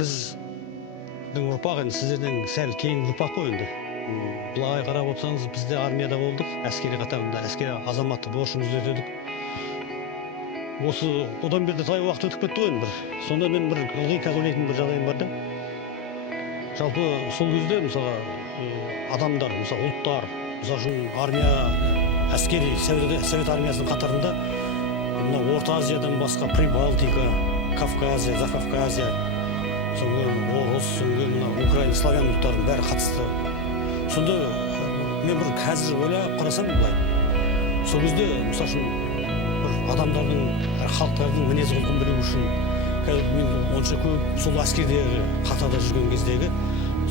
Біздің ұрпақ енді сіздерден сәл кейінгі ұрпақ қой енді. Былай қарап отырсаңыз, біз де армияда болдық, әскери қатарында, әскери азаматтық борышымызды өтедік. Осы одан бері таяу уақыт өтіп кетті ғой енді бір. Сонда мен бір ылғи қазір ойлайтын бір жағдайым бар да. Жалпы сол кезде мысалы адамдар, мысалы ұлттар, мысалы үшін армия, әскери совет армиясының қатарында мына Орта Азиядан басқа Прибалтика, Кавказия, Закавказия, соңғы орыс, соңғы мына Украина, славян ұлттардың бәрі қатысты. Сонда мен бір қазір ойлап қарасам былай, сол кезде мысалы үшін бір адамдардың, халықтардың мінез құлқын білу үшін қазір мен онша көп сол әскердегі қатарда жүрген кездегі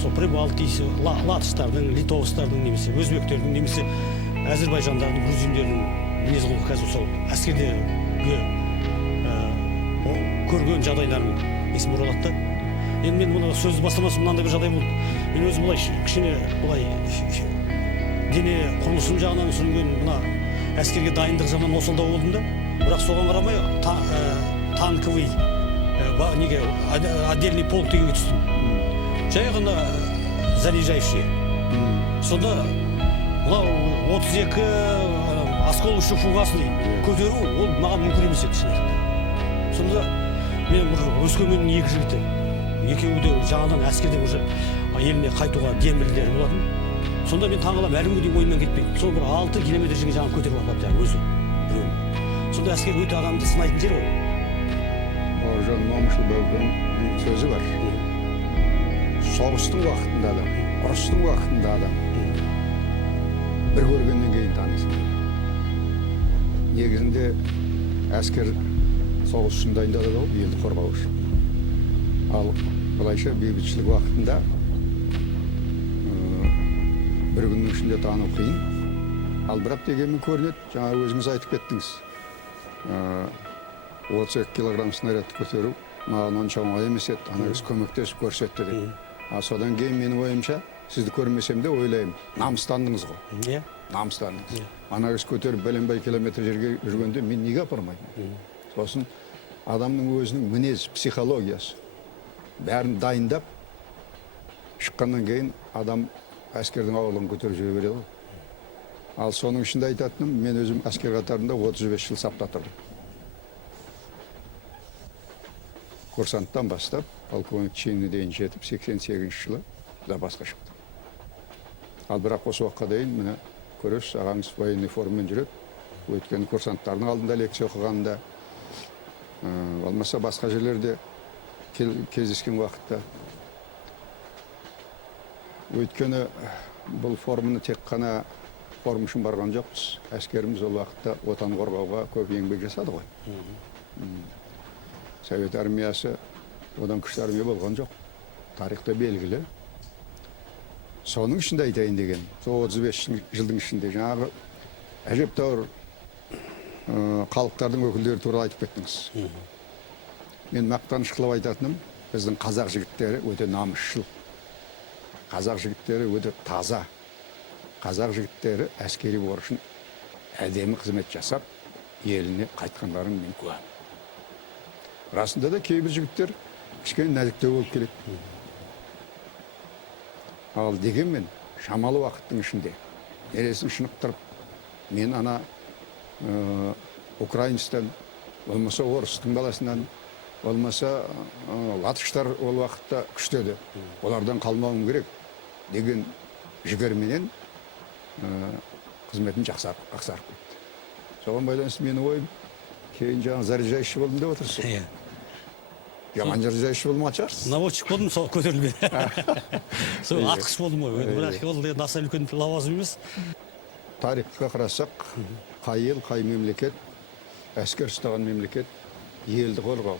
сол Прибалтийцы, латыштардың, литовстардың немесе өзбектердің немесе әзірбайжандардың, грузиндердің мінез құлқы қазір сол әскердегі көрген жағдайларым есіме оралады да. Енді мен мұны сөз бастамасым мынандай бір жағдай болды. Мен өзім былай кішкене былай дене құрылысым жағынан сүрінген мына әскерге дайындық жағынан осында болдым да. Бірақ соған қарамай танковый неге отдельный полк дегенге түстім. Жай ғана заряжающий. Сонда мынау 32 осколочный фугасный көтеру ол маған мүмкін емес еді шын айтқанда. Сонда мен бір өскеменнің екі жігіті, екеуі де жаңадан әскерден уже еліне қайтуға дембілдері болатын. Сонда мен таңғаламын, әлі күнге дейін ойымнан кетпейді. Сол бір 6 километр жерге жаңа көтеріп алып жаңа өзі біреуін. Сонда әскер өте адамды сынайтын жер ғой. Бауыржан Момышұлының сөзі бар. Соғыстың уақытында да, ұрыстың уақытында да бір көргеннен кейін танисың. Негізінде әскер соғыс үшін дайындалады ғой, елді қорғау үшін. Ал былайша бейбітшілік уақытында бір күннің ішінде тану қиын. Ал бірақ дегенмен көрінеді, жаңа өзіңіз айтып кеттіңіз. 32 килограмм снарядты көтеру маған онша оңай емес еді. Ана кісі көмектесіп көрсетті деп. Содан кейін менің ойымша, сізді көрмесем де ойлаймын, намыстандыңыз ғой. Иә. Намыстандыңыз. Ана кісі көтеріп бәленбай километр жерге жүргенде мен неге апармаймын? Сосын адамның өзінің мінез, психологиясы бәрін дайындап шыққаннан кейін адам әскердің ауылын көтеріп жүре береді. Ал соның ішінде айтатыным, мен өзім әскер қатарында 35 жыл сапта тұрдым. Курсанттан бастап, полковник чиніне дейін жетіп, 88 жылы запасқа шықтым. Ал бірақ осы уақытқа дейін міне көресіз, ағаңыз военный формамен жүреді. Өйткені курсанттардың алдында лекция оқығанда, болмаса басқа жерлерде кездескен уақытта. Өйткені бұл форманы тек қана форма үшін барған жоқпыз. Әскеріміз ол уақытта отан қорғауға көп еңбек жасады ғой. Совет армиясы одан күшті армия болған жоқ. Тарихта белгілі. Соның ішінде айтайын деген, сол 35 жылдың ішінде жаңағы әжептәуір халықтардың өкілдері туралы айтып кеттіңіз. Мен мақтаныш қылып айтатыным, біздің қазақ жігіттері өте намысшыл. Қазақ жігіттері өте таза. Қазақ жігіттері әскери борышын әдемі қызмет жасап, еліне қайтқандарын мен куәмін. Расында да кейбір жігіттер кішкене нәзіктеу болып келеді. Ал дегенмен шамалы уақыттың ішінде нересін шынықтырып, мен ана украинстан, болмаса орыстың баласынан, болмаса латыштар ол уақытта күштеді. Олардан қалмауым керек деген жігерменен қызметін жақсарып кетті. Соған байланысты менің ойым, кейін жаңа заряжающий болдым деп отырсыз. Жаман заряжающий болмаған шығарсыз. Наводчик болдым, сол көтерілмей. Сол атқыш болдым ғой. Бірақ ол аса үлкен лауазым емес. Тарихқа қарасақ, қай ел, қай мемлекет, әскер ұстаған мемлекет, елді қорғау,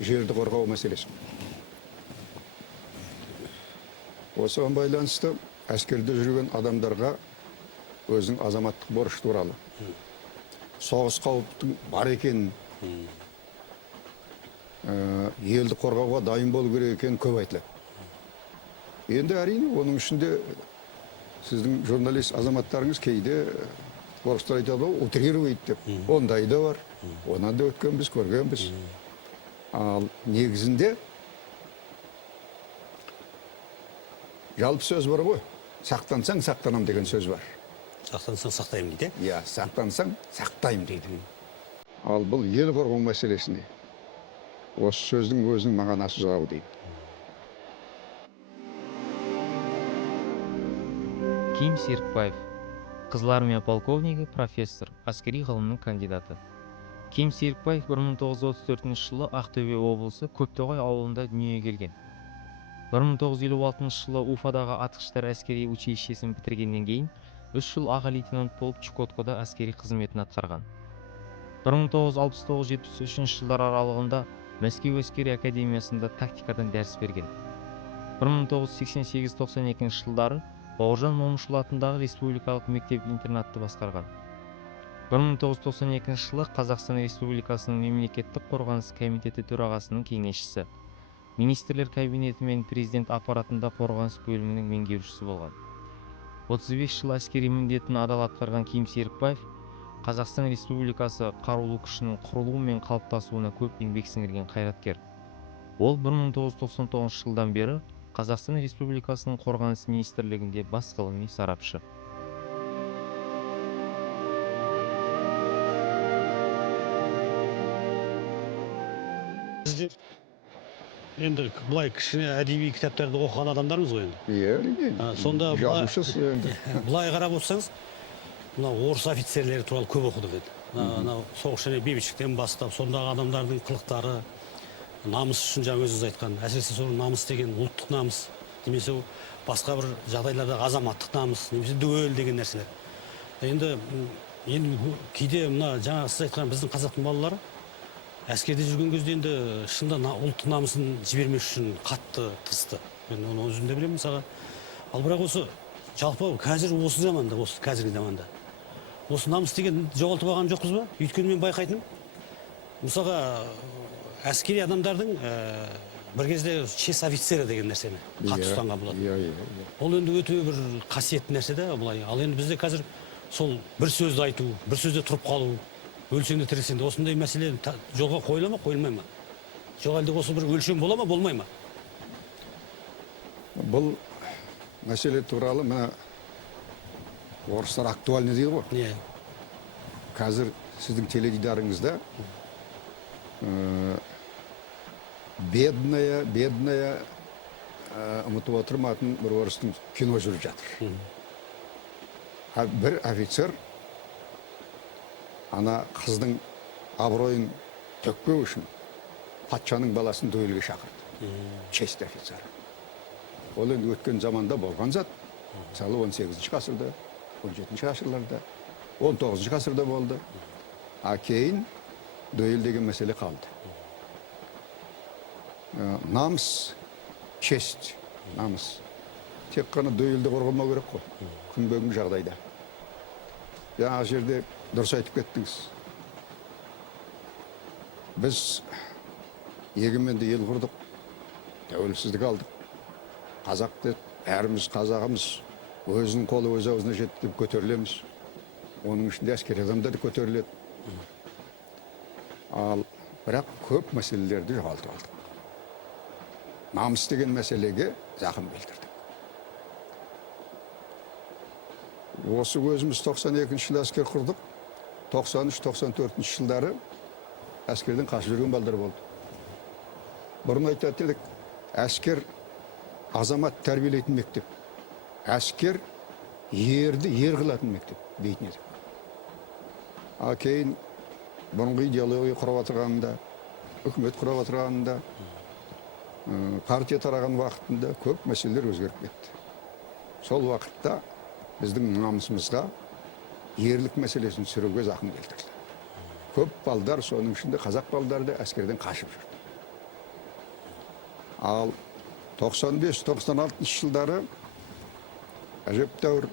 жерді қорғау мәселесі. Осыған байланысты әскерде жүрген адамдарға өзінің азаматтық борыш туралы, соғыс қауіптің бар екенін, елді қорғауға дайын болу керек екенін көп айтылады. Енді әрине оның ішінде сіздің журналист азаматтарыңыз кейде орыстар айтады, утрировать деп. Ондай да бар. Онан да өткенбіз, көргенбіз. Ал негізінде жалпы сөз бар ғой. Сақтансаң, сақтанам деген сөз бар. Сақтансаң сақтаймын дейді. Иә, сақтансаң, сақтаймын дейді. Ал бұл ел қорғау мәселесіне осы сөздің өзінің мағынасы жауап дейді. Ким Серікбаев, Қызыл армия полковнигі, профессор, әскери ғылымның кандидаты. Ким Серікбаев 1934 жылы Ақтөбе облысы Көптоғай ауылында дүниеге келген. 1956 жылы Уфадағы атқыштар әскери училищесін бітіргеннен кейін 3 жыл аға лейтенант болып Чукоткода әскери қызметін атқарған. 1969-73 жылдар аралығында Мәскеу әскери академиясында тактикадан дәріс берген. 1988-92 жылдары Бауыржан Момышұлы атындағы республикалық мектеп-интернатты басқарған. 1992 жылы Қазақстан Республикасының мемлекеттік қорғаныс комитеті төрағасының кеңесшісі, министрлер кабинеті мен президент аппаратында қорғаныс бөлімінің меңгерушісі болған. 35 жыл әскери міндетін адал атқарған Ким Серікбаев Қазақстан Республикасы қарулы күшінің құрылуы мен қалыптасуына көп еңбек сіңірген қайраткер. Ол 1999 жылдан бері Қазақстан Республикасының қорғаныс министрлігінде бас ғылыми сарапшы. Біздер енді былай кішкене әдеби кітаптарды оқыған адамдармыз ғой енді. Иә, әрине. Сонда жазушысыз енді. былай қарап отырсаңыз, мына орыс офицерлері туралы көп оқыдық енді. Мына соғыс және бейбітшіліктен бастап, сондағы адамдардың қылықтары, намыс үшін жаңа өзіңіз айтқан, әсіресе сол намыс деген ұлттық намыс, немесе басқа бір жағдайлардағы азаматтық намыс, немесе дуэль деген нәрселер. Енді кейде мына жаңа сіз айтқан біздің қазақтың балалары әскерде жүрген кезде енді шынында ұлттық намысын жібермес үшін қатты тырысты. Мен оны өзім де білемін мысалға. Ал бірақ осы жалпы қазір осы заманда, осы қазіргі заманда осы намыс деген жоғалтып алған жоқпыз ба? Өйткені мен байқайтыным, мысалға әскери адамдардың бір кезде честь офицері деген нәрсені қатты ұстанған болады. Ол енді өте бір қасиетті нәрсе де былай. Ал енді бізде қазір сол бір сөзді айту, бір сөзде тұрып қалу, өлсең де тірілсең де осындай мәселе жолға қойыла ма, қойылмай ма? Жоқ әлде осы бір өлшем бола ма, болмай ма? Бұл мәселе туралы мына орыстар актуальны дейді ғой. Иә. Қазір сіздің теледидарыңызда бедная ұмытып отырматын бір орыстың кино жүріп жатыр. Бір офицер ана қыздың абыройын төкпеу үшін патшаның баласын дуэльге шақырды. Честь офицер. Ол енді өткен заманда болған зат. Мысалы 18-ші ғасырда, 17-ші ғасырларда, 19-ші ғасырда болды. А кейін дуэль деген мәселе қалды. Намыс, честь, намыс. Тек қана дуэльді қорғамау керек қой. Күн бүгінгі жағдайда. Жаңағы жерде дұрыс айтып кеттіңіз. Біз егеменді ел құрдық, тәуелсіздік алдық. Қазақты, әріміз қазағымыз өзінің қолы өз аузына жетті деп көтерілеміз. Оның ішінде әскери адамдар да көтеріледі. Ал бірақ көп мәселелерді жоғалтып алдық. Намыс деген мәселеге зақым келтірдік. Осы өзіміз 92-ші жылы әскер құрдық. 93-94 жылдары әскерден қашып жүрген балдар болды. Бұрын айтатын едік, әскер азамат тәрбиелейтін мектеп. Әскер ерді ер қылатын мектеп дейтін едік. А кейін бұрынғы идеология құрап отырғанында, үкімет құрап отырғанында, партия тараған уақытында көп мәселелер өзгеріп кетті. Сол уақытта біздің намысымызға ерлік мәселесін түсіруге зақым келтірді. Көп балдар, соның ішінде қазақ балдары да әскерден қашып жүрді. Ал 95-96 жылдары әжептәуір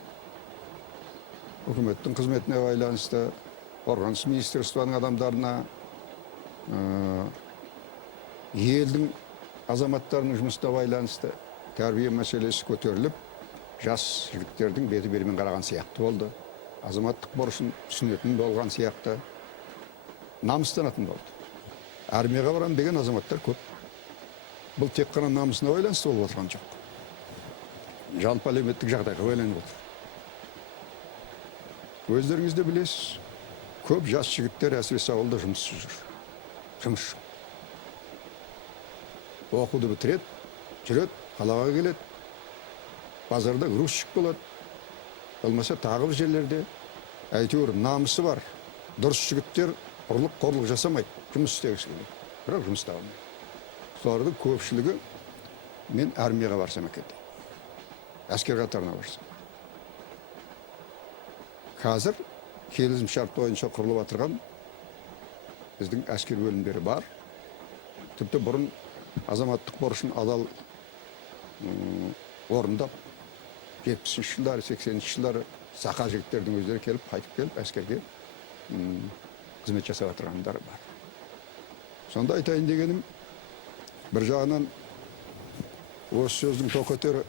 үкіметтің қызметіне байланысты, қорғаныс министрлігінің адамдарына, елдің азаматтарының жұмысына байланысты тәрбие мәселесі көтеріліп, жас жігіттердің беті бермен қараған сияқты болды. Азаматтық борышын түсінетін болған сияқты намыстанатын болды. армияға барам деген азаматтар көп. Бұл тек қана намысына байланысты болып отырған жоқ. Жалпы әлеуметтік жағдайға байланып отыр. Өздеріңіз де білесіз, көп жас жігіттер әсіресе ауылда жұмыссыз жүр. Жұмыс жоқ. Оқуды бітіреді, жүреді, қалаға келеді, базарда грузчик болады. Болмаса тағы бір жерлерде әйтеуір намысы бар. Дұрыс жігіттер ұрлық, қорлық жасамайды, жұмыс істегісі келеді. Бірақ жұмыс таба алмайды. Солардың көпшілігі мен армияға барсам екен дейді. Әскер қатарына барсам. Қазір келісім шарт бойынша құрылып отырған біздің әскер бөлімдері бар. Тіпті бұрын азаматтық борышын адал орындап 70-ші жылдары, 80-ші жылдары сақа жігіттердің өздері келіп, қайтып келіп, әскерге қызмет жасап отырғандар бар. Сонда айтайын дегенім, бір жағынан осы сөздің тоқетері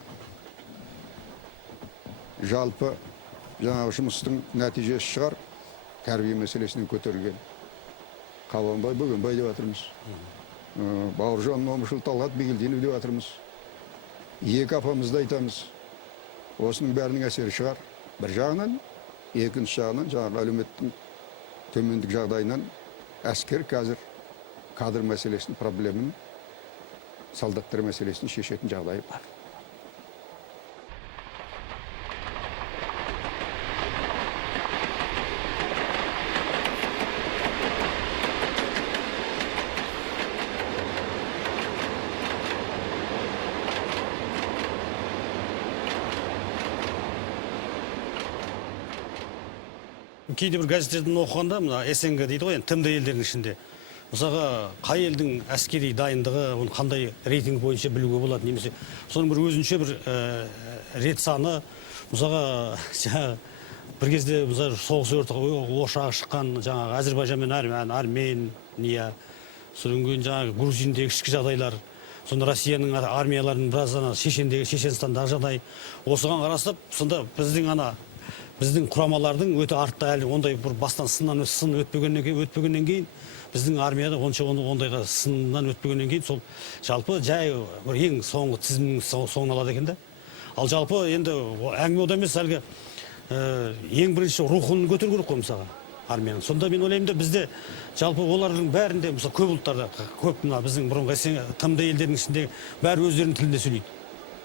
жалпы жаңағы жұмыстың нәтижесі шығар, тәрбие мәселесінен көтерілген. Қабанбай, Бөгенбай деп жатырмыз. Бауыржан Момышұлы, Талғат Бигелдинов деп жатырмыз. Екі апамызды айтамыз. Осының бәрінің әсері шығар. Бір жағынан, екінші жағынан, жаңағы әлеуметтің төмендік жағдайынан әскер қазір кадр мәселесінің проблемін, солдаттар мәселесін шешетін жағдайы бар. Кейде бір газеттерден оқығанда, мына СНГ дейді ғой, тмд елдерінің ішінде. Мысалға, қай елдің әскери дайындығы, оны қандай рейтинг бойынша білуге болады, немесе соның бір өзінше бір рет саны, мысалға, бір кезде соғыс ошағы шыққан жаңағы Әзербайжан мен Армения, содан кейін жаңағы Грузиндегі ішкі жағдайлар, сонда Россияның армияларының біраз Шешенстандағы жағдай, осыған қарастырып, сонда біздің құрамалардың өте артта әлі ондай бір бастан сын өтпегеннен кейін біздің армияда ондайға сыннан өтпегеннен кейін сол жалпы жай бір ең соңғы тізімнің соңын алады екен да. Ал жалпы енді әңгіме одан емес, әлгі ең бірінші рухын көтеру керек қой мысалға армияның. Сонда мен ойлаймын да бізде жалпы олардың бәрінде мысалы көп ұлттарда көп мына біздің бұрынғы тмд елдерінің ішінде бәрі өздерінің тілінде сөйлейді.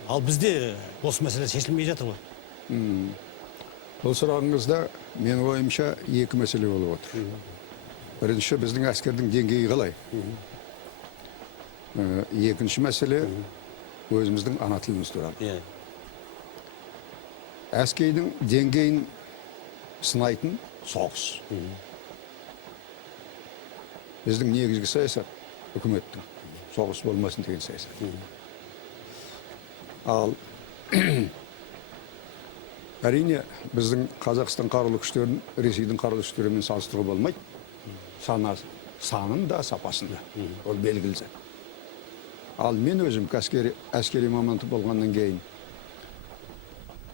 Ал бізде осы мәселе шешілмей жатыр ғой. Бұл сұрағыңызда менің ойымша екі мәселе болып отыр. Бірінші, біздің әскердің деңгейі қалай? Екінші мәселе өзіміздің ана тіліміз туралы. Әскердің деңгейін сынайтын соғыс. Біздің негізгі саясат үкіметтің соғыс болмасын деген саясат. Ал әрине біздің Қазақстан қарулы күштерін Ресейдің қарулы күштерімен салыстыруға болмайды. Санын да, сапасын да. Ол белгілі зат. Ал мен өзім әскери маман болғаннан кейін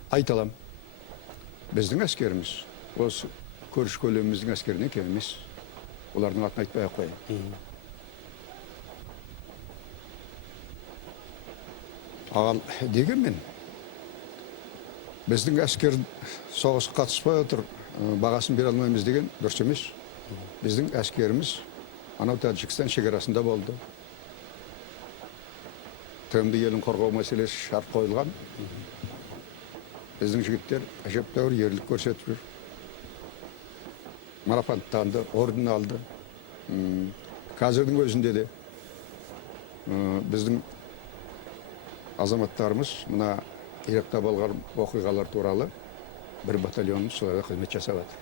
айта аламын. Біздің әскеріміз осы көрші көлеміміздің әскерінен кем емес. Олардың атын айтпай ақ қояйын. Ал дегенмен біздің әскер соғысқа қатыспай отыр, бағасын бере алмаймыз деген дұрыс емес. Біздің әскеріміз анау Тәжікстан шекарасында болды. тмд елін қорғау мәселесі шарт қойылған. Біздің жігіттер әжептәуір ерлік көрсетіп жүр. Марапатталды, орден алды. Қазірдің өзінде де біздің азаматтарымыз мына Иракта болған оқиғалар туралы бір батальон соларда қызмет жасап жатыр.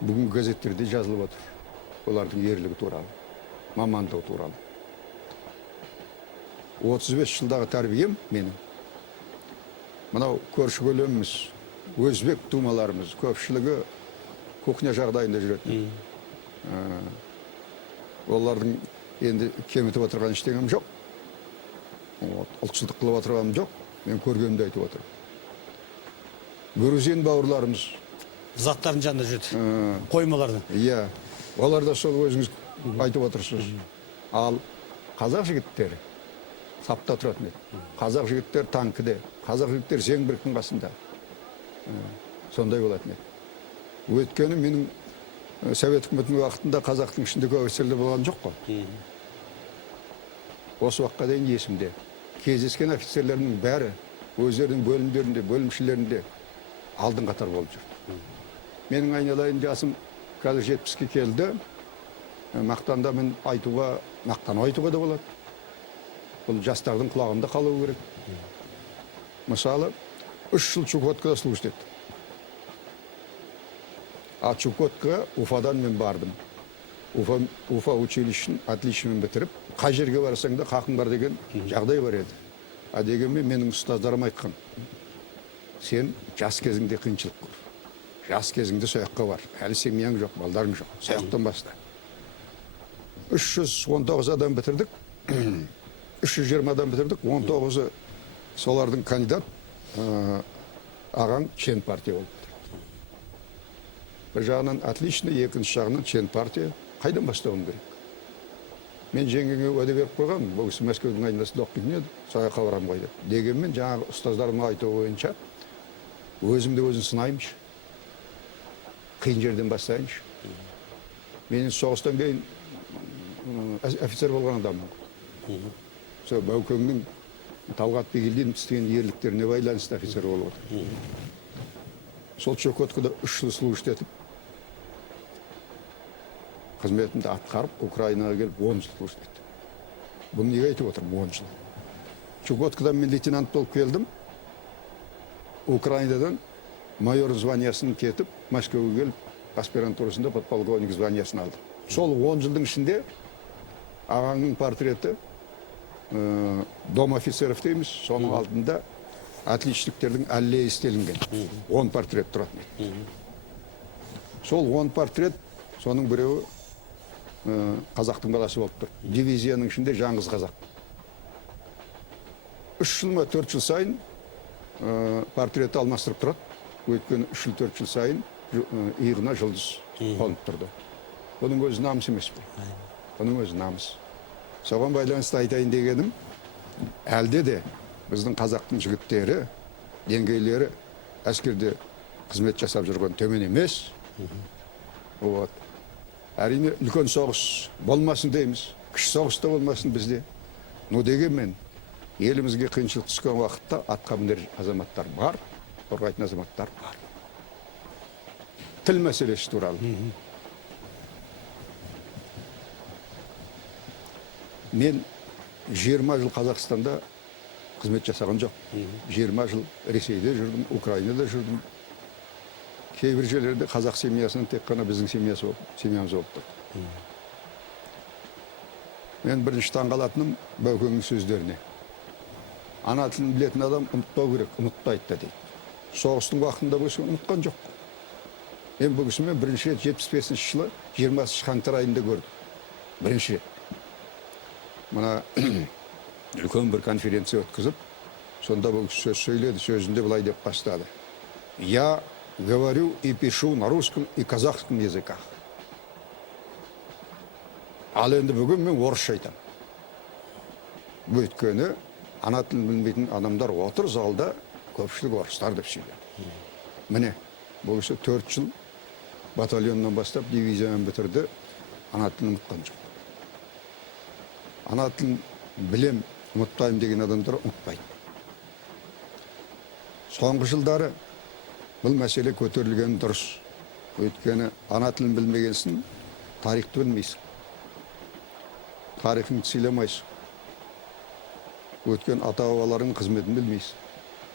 Бүгін газеттерде жазылып отыр. Олардың ерлігі туралы, мамандығы туралы. 35 жылдағы тәрбием менің. Мынау көрші көлеміміз, өзбек тумаларымыз, көпшілігі кухня жағдайында жүретін. Олардың енді кемітіп отырған ештеңем жоқ. Ұлтшылдық қылып отырғаным жоқ. Мен көргенімді айтып отырмын. Грузин бауырларымыз заттардың жанында жүреді, қоймалардың. Иә, олар да сол өзіңіз айтып отырсыз. Ал қазақ жігіттері сапта тұратын еді. Қазақ жігіттер танкіде, қазақ жігіттер зеңбіректің қасында. Сондай болатын еді. Өйткені менің Совет үкіметінің уақытында қазақтың ішіндегі офицерлер болған жоқ қой. Осы уақытқа дейін есімде. Кездескен офицерлердің бәрі өздерінің бөлімдерінде, бөлімшелерінде алдын қатар болып жүрді. Менің айналайын жасым қазір 70-ке келді. Мақтанда мен айтуға, мақтан айтуға да болады. Бұл жастардың құлағында қалуы керек. Мысалы, 3 жыл Чукоткада служит етті. А Чукотка Уфадан мен бардым. Уфа училищен отличимен бітіріп, қай жерге барсаң да хақың бар деген жағдай бар еді. А дегенмен менің ұстаздарым айтқан, сен жас кезіңде қиыншылық көр. Жас кезіңде сояққа бар. Әлі семьяң жоқ, балдарың жоқ. Сояқтан баста. 319 адам бітірдік. 320 адам бітірдік. 19-ы солардың кандидат, ағаң член партия болды. Bir жағынан отлично, екінші жағынан член партия. Қайдан бастауым керек? Мен жеңгеме уәде беріп қойғам, бұл кісі Мәскеудің айналасында оқитын еді, сояққа барамын ғой деп. Дегенмен жаңағы ұстаздарыма айтуы бойынша өзімді өзім сынаймыншы. Қиын жерден бастайыншы. Менің соғыстан кейін офицер болған адаммын. Сол Баукеңнің Талғат Бегелдин істеген ерліктеріне байланысты офицер болып отыр. Сол Чукоткада 3 жыл служит етіп, қызметімді атқарып, Украинаға келіп 10 жыл служит етті. Бұны неге айтып отырмын? 10 жыл. Чукоткадан мен лейтенант болып келдім. Украинадан майор званиясын кетіп, Мәскеуге келіп, аспирантурасында подполковник званиясын алдым. Сол 10 жылдың ішінде ағаңның портреті Дом офицеров дейміз, соның алдында отличниктердің аллея істелінген. 10 портрет тұратын. Сол 10 портрет, соның біреуі қазақтың баласы болып тұр. Дивизияның ішінде жаңғыз қазақ. 3 жыл ма 4 жыл сайын портреті алмастырып тұрады. Өйткені 3 жыл 4 жыл сайын иығына жұлдыз қонып тұрды. Бұның өзі намыс емес бұл. Бұның өзі намыс. Соған байланысты айтайын дегенім, әлде де біздің қазақтың жігіттері, деңгейлері әскерде қызмет жасап жүрген төмен емес. Әрине үлкен соғыс болмасын дейміз, кіші соғыс та болмасын бізде. Но дегенмен елімізге қиыншылық түскен уақытта атқа мінер азаматтар бар, қорғайтын азаматтар бар. Тіл мәселесі туралы. Мен 20 жыл Қазақстанда қызмет жасаған жоқ. 20 жыл Ресейде жүрдім, Украинада жүрдім. Кейбір жерлерде қазақ семьясынан тек қана біздің семьямыз болып тұр. Мен бірінші таңғалатыным Баукеңнің сөздеріне. Ана тілін білетін адам ұмытпау керек, ұмытпайды дейді. Соғыстың уақытында бұл кісі ұмытқан жоқ. Мен бұл кісімен бірінші рет 75 жылы 20 қаңтар айында көрдім. Бірінші рет. Мына үлкен бір конференция өткізіп, сонда бұл сөз сөйледі, сөзінде былай деп бастады. Я говорю и пишу на русском и казахском языках. Ал енді бүгін мен орысша айтамын. Өйткені ана тілін білмейтін адамдар отыр залда, көпшілік орыстар деп сөйледі. Міне, бұл кісі 4 жыл батальоннан бастап дивизияны бітірді, ана тілін ұмытқан жоқ. Ана тілін білем, ұмытпайым деген адамдар ұмытпайды. Соңғы жылдары бұл мәселе көтерілген дұрыс. Өйткені ана тілін білмегенсің, тарихты білмейсің. Тарихыңды сыйламайсың. Өткен ата-бабаларың қызметін білмейсің.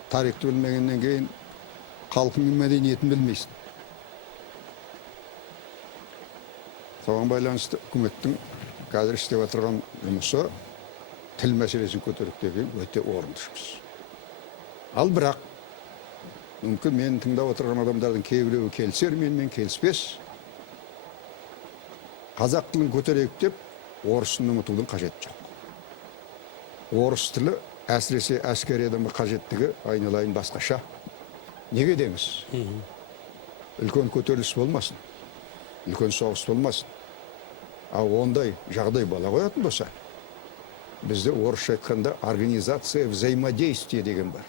Тарихты білмегеннен кейін халқыңның мәдениетін білмейсің. Соған байланысты үкіметтің қазір істеп отырған жұмысы тіл мәселесін көтеріп деген өте орынды жұмыс. Ал бірақ мүмкін мен тыңдап отырған адамдардың кейбіреуі келісер, менімен келіспес. Қазақ тілін көтерейік деп орысын ұмытудың қажеті жоқ. Орыс тілі әсіресе әскери адамға қажеттігі айналайын басқаша. Неге деңіз? Үлкен көтеріліс болмасын, үлкен соғыс болмасын. ондай жағдай бола қоятын болса, бізде орысша айтқанда организация взаимодействия деген бар.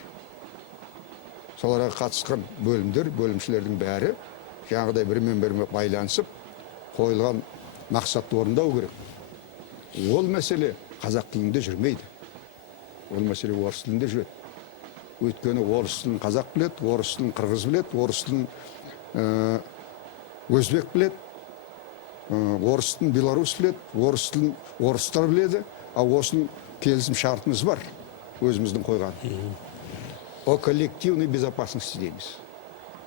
Соларға қатысқан бөлімдер, бөлімшілердің бәрі жаңағыдай бірімен-бірі байланысып, қойылған мақсатты орындау керек. Ол мәселе қазақ тілінде жүрмейді. Ол мәселе орыс тілінде жүреді. Өйткені орыс тілін қазақ біледі, орыс тілін қырғыз біледі, орыс тілін өзбек біледі, орыс тілін белорус біледі, орыс тілін орыстар біледі, осының келісім шартымыз бар, өзіміздің қойған. О коллективной безопасности дейміз.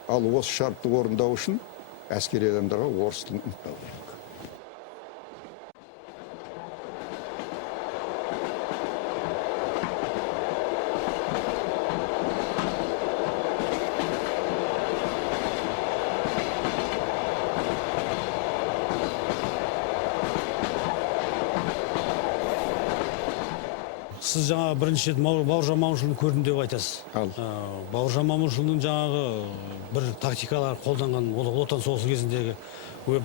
Ал осы шартты орындау үшін әскери адамдарға орыс тілін ұмытпау керек. Сіз жаңа бірінші рет Бауыржан Момышұлын көрдім деп айтасыз. Бауыржан Момышұлының жаңағы бір тактикалар қолданған отан соғысы кезіндегі бір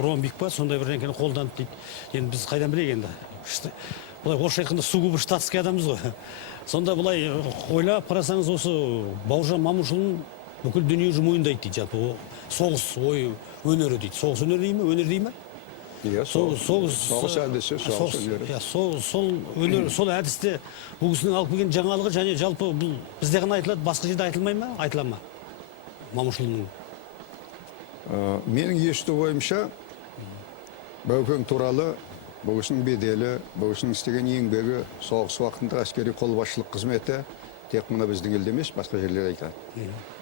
ромбик па, сондай бір нәрсені қолданды дейді. Енді біз қайдан білейік енді. Бұлай орысша айтқанда сугубо штатский адамбыз ғой. Сонда бұлай ойлап қарасаңыз, осы Бауыржан Момышұлын бүкіл дүние жүзі мойындайды дейді. Жалпы соғыс өнері дейді. Соғыс өнері дей ме, өнер дей ме? Соғыс әдісі, соғыс өнері. Сол әдісте бұл кісінің алып келген жаңалығы, және жалпы бұл бізде ғана айтылады, басқа жерде айтылмай ма, айтыла ма? Момышұлының. Менің есту ойымша, Баукең туралы бұл кісінің беделі, бұл кісінің істеген еңбегі, соғыс уақытында әскери қолбасшылық қызметі тек мына біздің елде емес, басқа жерлерде айтылады.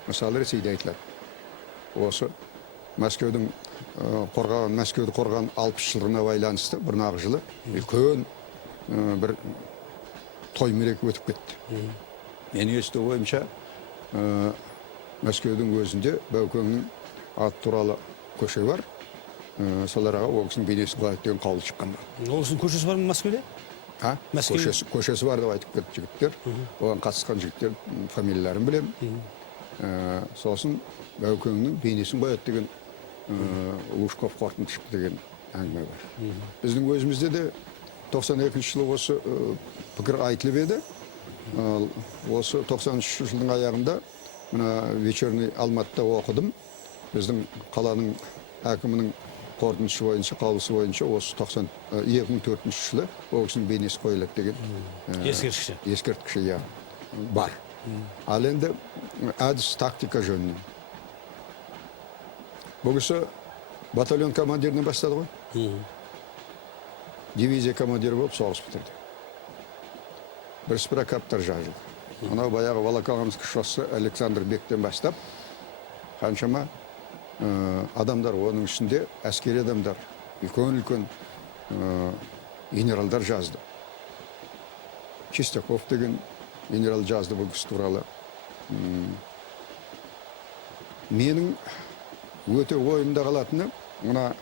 Мысалы, Ресейде айтылады. Осы Мәскеуді қорған 60 жылына байланысты бір нағы жылы үлкен бір той мереке өтіп кетті. Мен есту ойымша, Мәскеудің өзінде Баукеңнің аты туралы көше бар. Соларға ол кісінің бейнесін қояды деген қаулы шыққан бар. Ол кісінің көшесі бар ма Мәскеуде? Көшесі бар деп айтып кетті жігіттер. Оған қатысқан жігіттер фамилияларын білемін. Сосын Баукеңнің бейнесін қояды деген Лужков қорытынды шықты деген әңгіме бар. Біздің өзімізде де 92 жылы осы пікір айтылып еді. Осы 93 жылдың аяғында мына вечерний Алматыда оқыдым. Біздің қаланың әкімінің қорытындысы бойынша, қаулысы бойынша осы 2004 жылы ол кісінің бейнесі қойылады деген ескерткіші бар. Ал енді әдіс тактика жөнінен. Бұл кісі батальон командирінен бастады ғой. Дивизия командирі болып соғыс бітірді. Бірсіпіра каптар жазылды. Анау баяғы Волоколамск шоссы Александр Бектен бастап, қаншама адамдар, оның ішінде әскери адамдар, үлкен генералдар жазды. Чистяков деген генерал жазды бұл кісі туралы. Менің өте ойымда қалатыны, мына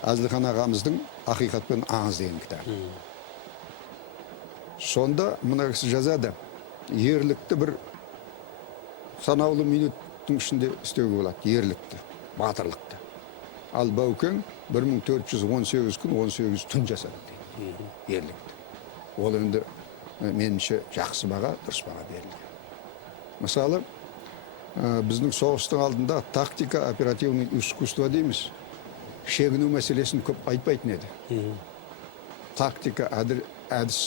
Әзілхан ағамыздың «Ақиқат пен аңыз» деген кітабы. Сонда мына кісі жазады, ерлікті бір санаулы минуттың ішінде істеуге болады, ерлікті, батырлықты. Ал Баукең 1418 күн 18 түн жасады дейді, ерлікті. Ол енді меніңше жақсы баға, дұрыс баға берілді. Мысалы, біздің соғыстың алдында тактика, оперативный искусство дейміз. Шегіну мәселесін көп айтпайтын еді. Тактика, әдіс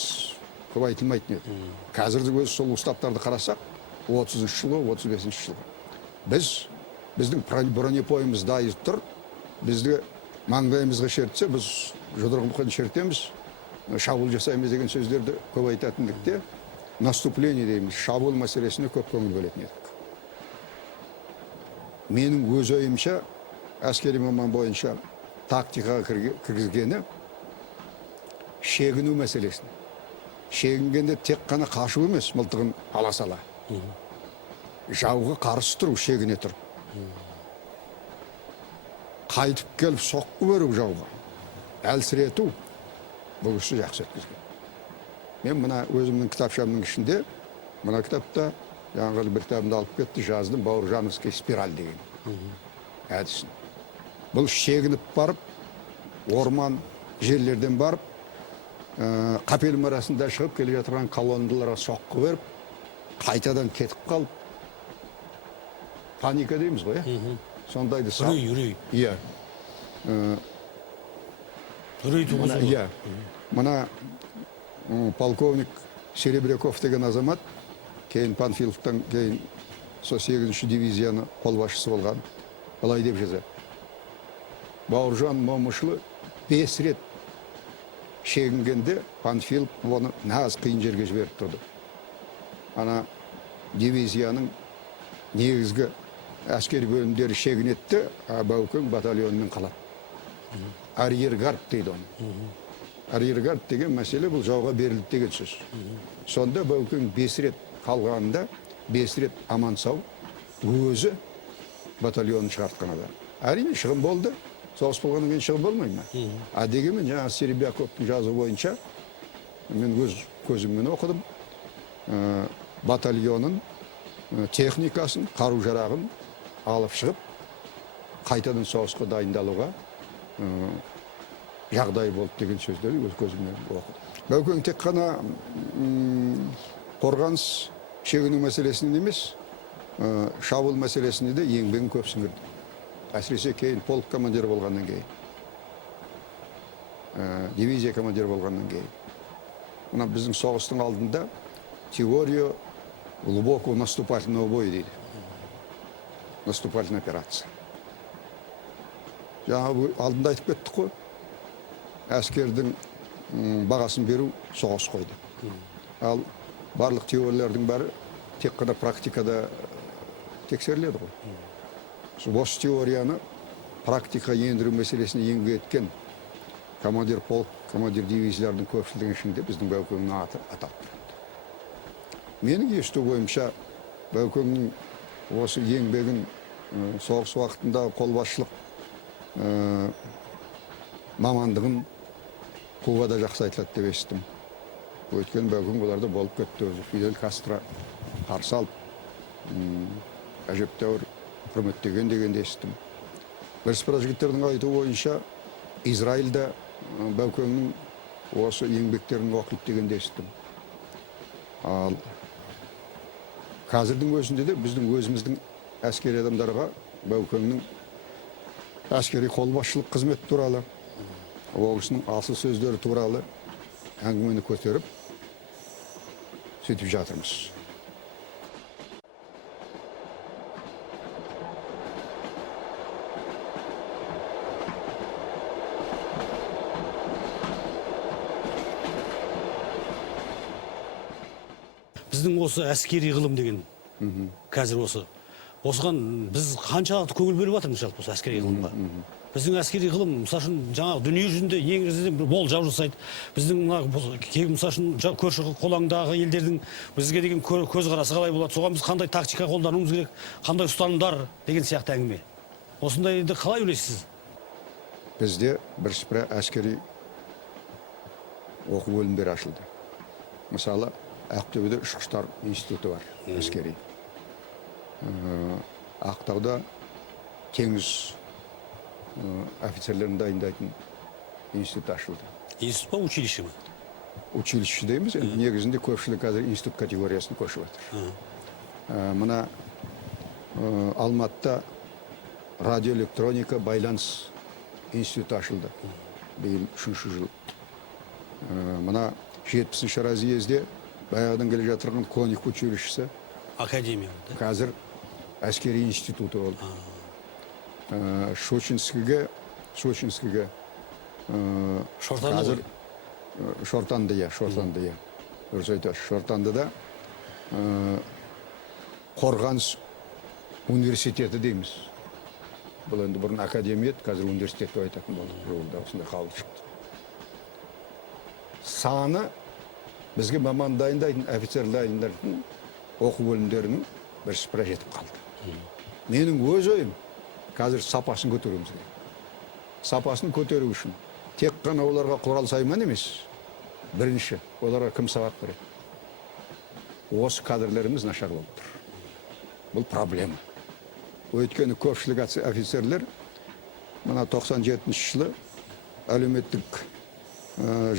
көп айтылмайтын еді. Қазірдің өзі сол ұстаптарды қарасақ, 30 жылы, 35 жылы. Біздің бронепойымыз дайыр тұр, бізді маңдайымызға шертсе, біз жұдырығымызға шертеміз, шабуыл жасаймыз деген сөздерді көп айтатындықта, наступление дейміз, шабуыл мәселесіне көп көңіл бөлетін едік. Менің өз ойымша, әскери маман бойынша тактикаға кіргізгені шегіну мәселесін. Шегінгенде тек қана қашу емес, мылтығын ала сала. Жауға қарсы тұру, шегіне тұрып. Қайтып келіп соққы беру жауға. Әлсірету. Бұл кісі жақсы өткізген. Мен мына өзімнің кітапшамның ішінде, мына кітапта жаңағы бір кітабымды алып кетті, жаздым, Бауыржановский спираль деген әдісін. Бұл шегініп барып, орман жерлерден барып, қапелім арасында шығып келе жатырған колонналарға соққы беріп, қайтадан кетіп қалып, паника дейміз ғой, сондайды Үрей. Иә. Үрей туғызу. Иә. Мына полковник Серебряков деген азамат, кейін Панфиловтан кейін сол 8-ші дивизияны қолбасшысы болған. Былай деп жазады. Бауыржан Момышұлы 5 рет шегінгенде Панфилов оны нағыз қиын жерге жіберіп тұрды. Ана дивизияның негізгі әскери бөлімдері шегінетті, Баукең батальонымен қалады. Арьергард дейді оны. Арьергард деген мәселе бұл жауға берілді деген сөз. Сонда Баукең 5 рет қалғанында 5 рет аман сау өзі батальонын шығартқан адам. Әрине шығын болды. Соғыс болғаннан кейін шығын болмай ма? Дегенмен жаңа Серебряковтың жазуы бойынша мен өз көзіммен оқыдым. Батальонын техникасын, қару-жарағын алып шығып, қайтадан соғысқа дайындалуға жағдай болды деген сөздерді өз көзіммен оқыдым. Баукең тек қана қорғаныс шегіну мәселесінен емес, шабуыл мәселесінде де еңбегін көп сіңірді. Әсіресе кейін полк командирі болғаннан кейін, дивизия командирі болғаннан кейін. Мына біздің соғыстың алдында теория глубокого наступательного боя дейді. Наступательная операция. Жаңа алдында айтып кеттік қой, әскердің бағасын беру соғыс қойды. Ал барлық теориялардың бәрі тек қана практикада тексеріледі ғой. Осы теорияны практика ендіру мәселесіне еңбек еткен командир полк, командир дивизиялардың көпшілігінің ішінде біздің Баукеңнің аты аталып тұрады. Менің есту бойымша Баукеңнің осы еңбегін соғыс уақытында қолбасшылық мамандығын Кубада жақсы айтылады деп естідім. Өйткені Баукең оларда болып кетті өзі. Фидель Кастро қарсы алып, әжептәуір құрметтеген дегенде естідім. Бірсыпыра жігіттердің айтуы бойынша Израильда Баукеңнің осы еңбектерін оқиды дегенде естідім. Ал қазірдің өзінде де біздің өзіміздің әскери адамдарға Баукеңнің әскери қолбасшылық қызмет туралы, ол кісінің асыл сөздері туралы әңгімені көтеріп сөйтіп жатырмыз. Біздің осы әскери ғылым деген қазір осыған біз қаншалықты көңіл бөліп жатырмыз жалпы осы әскери ғылымға. Біздің әскери ғылым, мысалы үшін жаңағы дүние жүзінде ең ірі мол жау жасайды. Біздің мысалы үшін көрші қолаңдағы елдердің бізге деген көзқарасы қалай болады, соған біз қандай тактика қолдануымыз керек, қандай ұстанымдар деген сияқты әңгіме. Осындайды қалай ойлайсыз? Бізде бірсыпыра әскери оқу бөлімдері ашылды. Мысалы, Ақтөбеде ұшқыштар институты бар, әскери. Ақтауда теңіз офицерлерін дайындайтын институт ашылды. Институт па, училище ма? Училище дейміз, негізінде көпшілік қазір институт категориясын көшіп жатыр. Мына Алматыда радиоэлектроника байланыс институты ашылды. Биыл 3-ші жыл. Мына 70-ші разъезде баяғыдан келе жатырған Коник училищесі, Академия. қазір әскери институты болды. Шочинскіге қазір Шортандыда. Шортандыда қорғаныс университеті дейміз. Бұл енді бұрын академия еді, қазір университет деп айтатын болды. Жолда осындай қаулы шықты. Саны бізге маман дайындайтын офицер дайындайтын оқу бөлімдерінің бірсыпыра жетіп қалды. Менің өз ойым қазір сапасын көтеруіміз керек. Сапасын көтеру үшін тек қана оларға құрал сайман емес, бірінші оларға кім сабақ береді? Осы кадрлеріміз нашар болып тұр. Бұл проблема. Өйткені көпшілік офицерлер мына 97-ші жылы әлеуметтік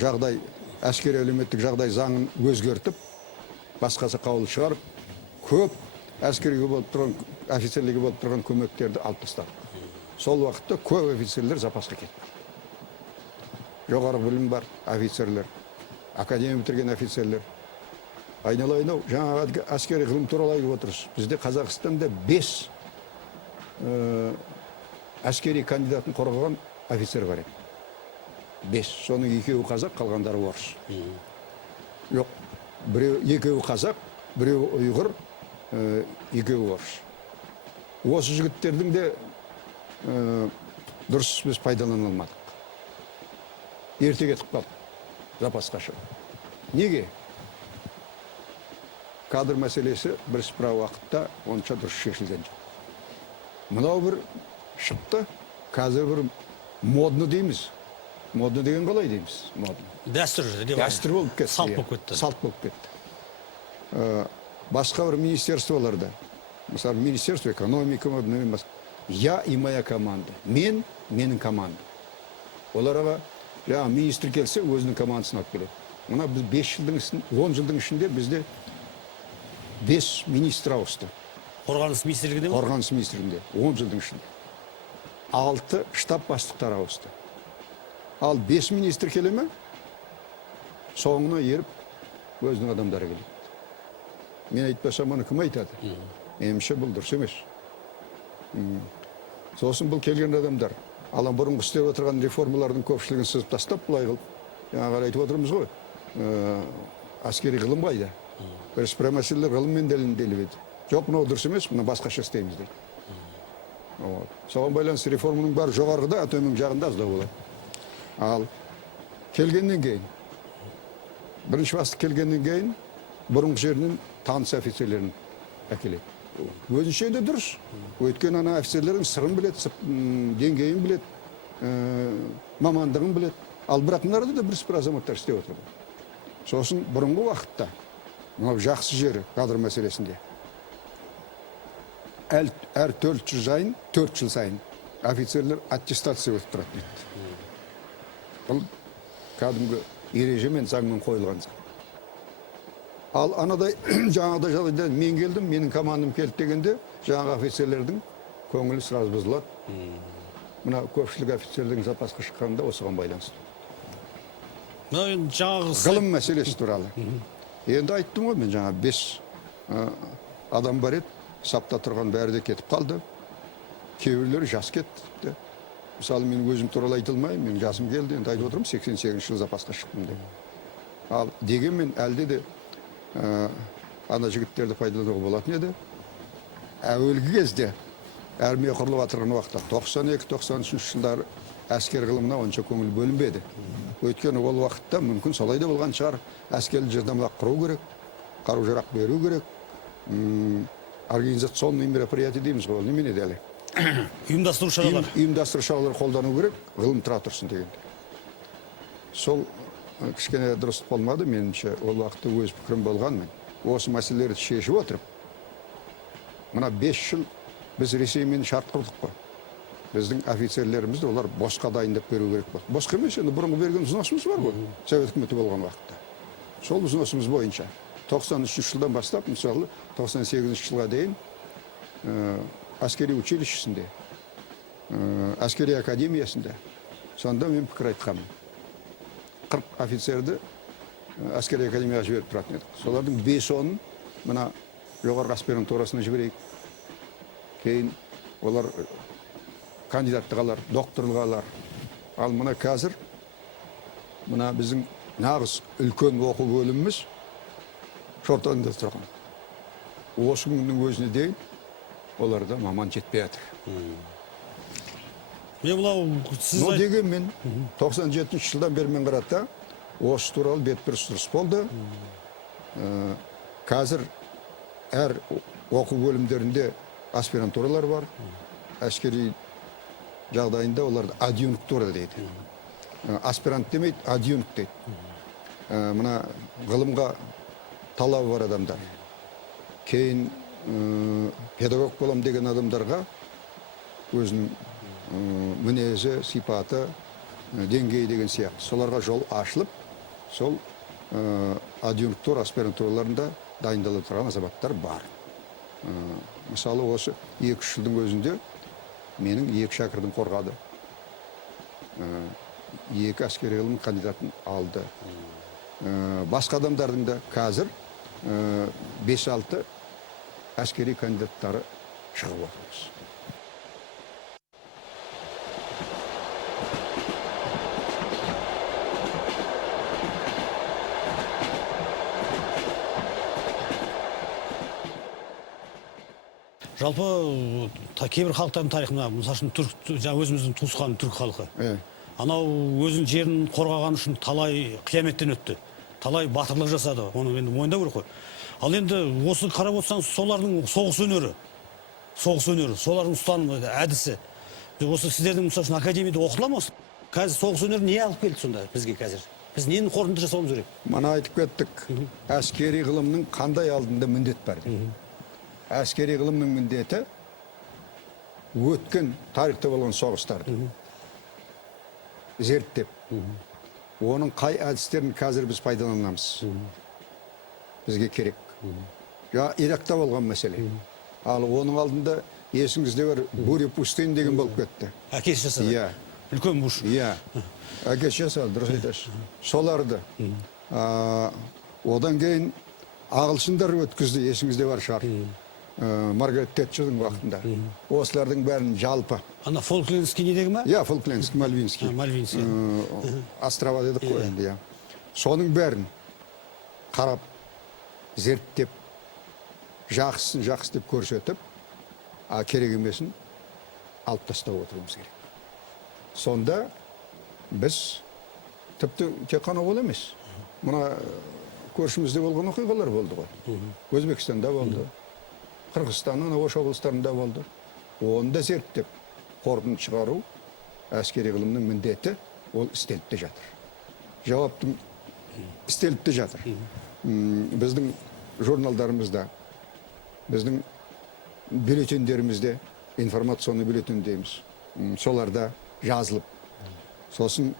жағдай, әскери әлеуметтік жағдай заңын өзгертіп, басқасы қаулы шығарып, көп әскерге болып тұрған, офицерлерге болып тұрған көмектерді алып тастады. Сол уақытта көп офицерлер запасқа кетті. Жоғары білім бар офицерлер, академия бітірген офицерлер. Айналайын-ау, жаңағы әскери ғылым туралы айтып отырсыз. Бізде Қазақстанда 5 әскери кандидатын қорғаған офицер бар еді. 5. Соның 2-і қазақ, қалғандары орыс. Жоқ, екеуі қазақ, біреуі ұйғыр, екеуі орыс. Осы жігіттердің де дұрыс біз пайдалана алмадық. Ерте кетіп қалды, запасқа шығып. Неге? Кадр мәселесі бірсыпыра уақытта онша дұрыс шешілген жоқ. Мынау бір шықты, қазір бір модны дейміз. Модны деген қалай дейміз? Дәстүр болып кетті. Салт болып кетті. Салт болып кетті. Басқа бір министерстволарда, мысалы, министерство экономика, я и моя команда. Менің команда. Оларға министр келсе, өзінің командасын алып келеді. Мына біз 10 жылдың ішінде бізде 5 министр ауысты. Қорғаныс министрлігінде ме? Қорғаныс министрлігінде 10 жылдың ішінде. 6 штаб бастықтар ауысты. Ал 5 министр келе ме? Соңына еріп, өзінің адамдары келеді. Мен айтпасам, оны кім айтады? Меніңше бұл дұрыс емес. Сосын бұл келген адамдар, алан бұрынғы істеп отырған реформалардың көпшілігін сызып тастап, бұлай қылып, жаңағы айтып отырмыз ғой, әскери ғылым қайда? Бірсіптіра мәселелер ғылыммен дәлелденіп еді. Жоқ, мынау дұрыс емес, мына басқаша істейміз дейді. Соған байланысты реформаның бәрі жоғарғыда, төмен жағында аздау болады. Ал келгеннен кейін, бірінші бастық келгеннен кейін, бұрынғы жерінен таныс офицерлерін әкеледі. Өзінше де дұрыс. Өйткені ана офицерлердің сырын біледі, деңгейін біледі, мамандығын біледі. Ал бірақ мынарда да бірсіптір азаматтар істеп отырды. Сосын бұрынғы уақытта, мынау жақсы жері кадр мәселесінде, әр 4 жыл сайын офицерлер аттестация өтіп тұрады дейді. Бұл кәдімгі ереже мен заңмен қойылған заң. Ал анадай жаңағыда жағдайда мен келдім, менің командам келді дегенде, жаңағы офицерлердің көңілі сразу бұзылады. Мына көпшілік офицерлердің запасқа шыққанында осыған байланысты. Ғылым мәселесі туралы. Енді айттым ғой, мен жаңа 5 адам бар еді, сапта тұрған бәрі де кетіп қалды. Кейбіреулері жас кетті. Мысалы, мен өзім туралы айтылмаймын, мен жасым келді, енді айтып отырмын, 88 жыл запасқа шықтым деп. Ал дегенмен әлде де ана жігіттерді пайдалануға болатын еді. Әуелгі кезде армия құрылып жатырған уақытта 92-93 жылдар әскер ғылымына онша көңіл бөлінбеді. Өйткені ол уақытта мүмкін солай да болған шығар, әскерлі жаднамалық құру керек, қару-жарақ беру керек, организационный мероприятие дейміз ғой, немене дәлі? Ұйымдастыру шаралар. Ұйымдастыру шаралар қолдану керек, ғылым тұра тұрсын дегенде. Сол кішкене дұрыс болмады, меніңше ол уақытта өз пікірім болғанмен. Осы мәселелерді шешіп отырып, мына 5 жыл біз Ресеймен шарт құрдық қой. Біздің офицерлерімізді олар босқа дайындап беру керек болды. Босқа емес, енді бұрынғы берген взносымыз бар ғой, Совет үкіметі болған уақытта. Сол взносымыз бойынша 93 жылдан бастап, мысалы 98 жылға дейін әскери училищесінде, әскери академиясында, сонда мен пікір айтқанмын. 40 офицерді әскери академияға жіберіп тұратын едік. Солардың 5-10-ын мына жоғарғы аспирантурасына жіберейік. Кейін олар кандидаттығалар, докторлығалар. Ал мына қазір, мына біздің нағыз үлкен оқу бөліміміз шортанында тұрған. Осы күннің өзіне дейін оларда маман жетпей жатыр. Но дегенмен 97 жылдан бері мен қарата осы туралы бетбұрыс дұрыс болды. Қазір әр оқу бөлімдерінде аспирантуралар бар. Әскери жағдайында оларды адъюнктура дейді. Аспирант демейді, адъюнкт дейді. Мына ғылымға талабы бар адамдар. Кейін педагог болам деген адамдарға өзінің мінезі, сипаты, деңгейі деген сияқты. Соларға жол ашылып, сол адъюнктура, аспирантураларында дайындалып тұрған азаматтар бар. Мысалы, осы 2-3 жылдың өзінде менің 2 шәкіртім қорғады. 2 әскери ғылым кандидатын алды. Басқа адамдардың да қазір 5-6 әскери кандидаттары шығып отырмыз. Жалпы кейбір халықтардың тарихында, мысалы үшін өзіміздің туысқан түрік халқы. Анау өзінің жерін қорғаған үшін талай қияметтен өтті. Талай батырлық жасады. Оны енді мойындау керек қой. Ал енді осы қарап отырсаңыз, солардың соғыс өнері, солардың ұстанымы, әдісі. Осы сіздердің мысалы үшін академияда оқытыла ма? Қазір соғыс өнері не алып келді сонда бізге қазір? Біз нені қорытынды жасауымыз керек? Мана айтып кеттік. Әскери ғылымның қандай алдында міндет бар? Әскери ғылымның міндеті өткен тарихта болған соғыстарды зерттеп, оның қай әдістерін қазір біз пайдаланамыз. Бізге керек. Иракта болған мәселе. Ал оның алдында есіңізде бар Бури пустынь деген болып кетті. Әкесі жасады. Үлкен Буш. Әкесі жасады, дұрыс айтасыз. Соларды. Одан кейін ағылшындар өткізді, есіңізде бар шығар. Маргарет Тэтчердің вақытында. Осылардың бәрін жалпы. Ана Фолклендский недегі ма? Фолклендский, Мальвинский. Мальвинский. Острова дедік қой енді. Соның бәрін қарап, зерттеп, жақсы деп көрсетіп, керек емесін алып тастап отыруымыз керек. Сонда біз тіпті тек қана ол емес. Мына көршімізде болған оқиғалар болды ғой. Өзбекстанда болды. Қырғызстанның Ош облыстарында болды. Оны да зерттеп, қорытынды шығару әскери ғылымның міндеті, ол істеліп те жатыр. Жауаптың істеліп те жатыр. Біздің журналдарымызда, біздің бюллетендерімізде, информационный бюллетень дейміз, соларда жазылып. Сосын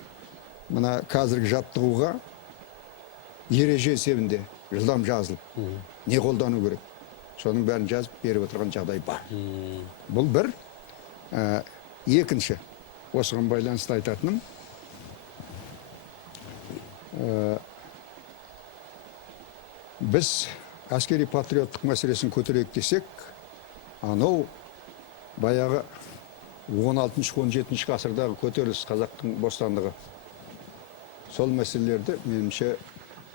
мына қазіргі жаттығуға ереже есебінде жылдам жазылып, не қолдану керек. Соның бәрін жазып беріп отырған жағдай бар. Бұл бір. Екінші, осыған байланысты айтатыным, біз әскери патриоттық мәселесін көтерейік десек, анау баяғы 16-17 ғасырдағы көтеріліс, қазақтың бостандығы, сол мәселелерді меніңше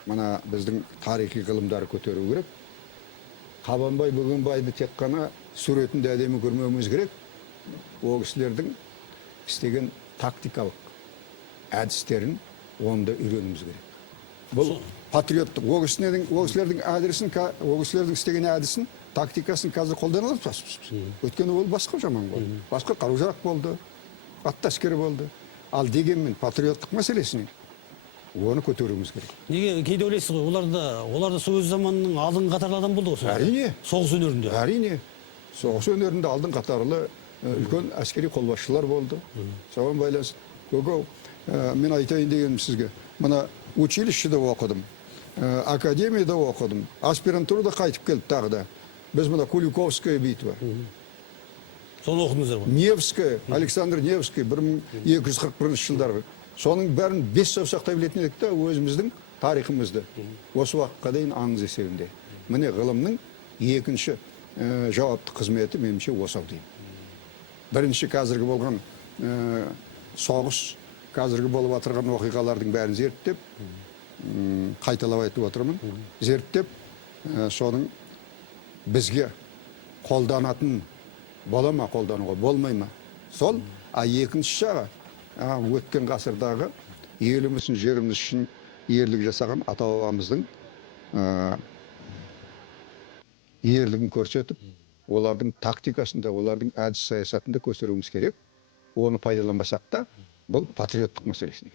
мына біздің тарихи ғылымдары көтеру керек. Қабанбай Бөгенбайды тек қана суретінде әдемі көрмеуіміз керек. Ол кісілердің істеген тактикалық әдістерін онда үйренуіміз керек. Бұл патриоттық. Ол кісілердің істеген әдісін, тактикасын қазір қолданылып жатырмыз. Өйткені ол басқа жаман болды. Басқа қару-жарақ болды, атты әскері болды. Ал дегенмен патриоттық мәселесіне оны көтеруіміз керек. Неге кейде ойлайсыз ғой, олар да өз заманның алдыңғы қатарлы адам болды ғой? Әрине. Соғыс өнерінде. Әрине. Соғыс өнерінде алдың қатарлы үлкен әскери қолбасшылар болды. Соған байланысты. Мен айтайын дегенім сізге. Мына училищеде оқыдым, академияда оқыдым, аспирантурада қайтып келіп тағы да. Біз мына Куликовская битва. Соны оқыдыңыздар ғой? Невская, Александр Невский, 1241 жылдарға. Соның бәрін 5 саусақтай білетін едік та, өзіміздің тарихымызды осы уақытқа дейін аңыз есебінде. Міне ғылымның екінші жауапты қызметі меніңше осы деймін. Бірінші қазіргі болған соғыс, қазіргі болып отырған оқиғалардың бәрін зерттеп, қайталап айтып отырмын, зерттеп, соның бізге қолданатын бола ма, қолдануға болмай ма. Сол, екінші жағы өткен ғасырдағы еліміз үшін, жеріміз үшін ерлік жасаған ата-бабамыздың ерлігін көрсетіп, олардың тактикасында, олардың әдіс саясатында көтеруіміз керек. Оны пайдаланбасақ та, бұл патриоттық мәселесі.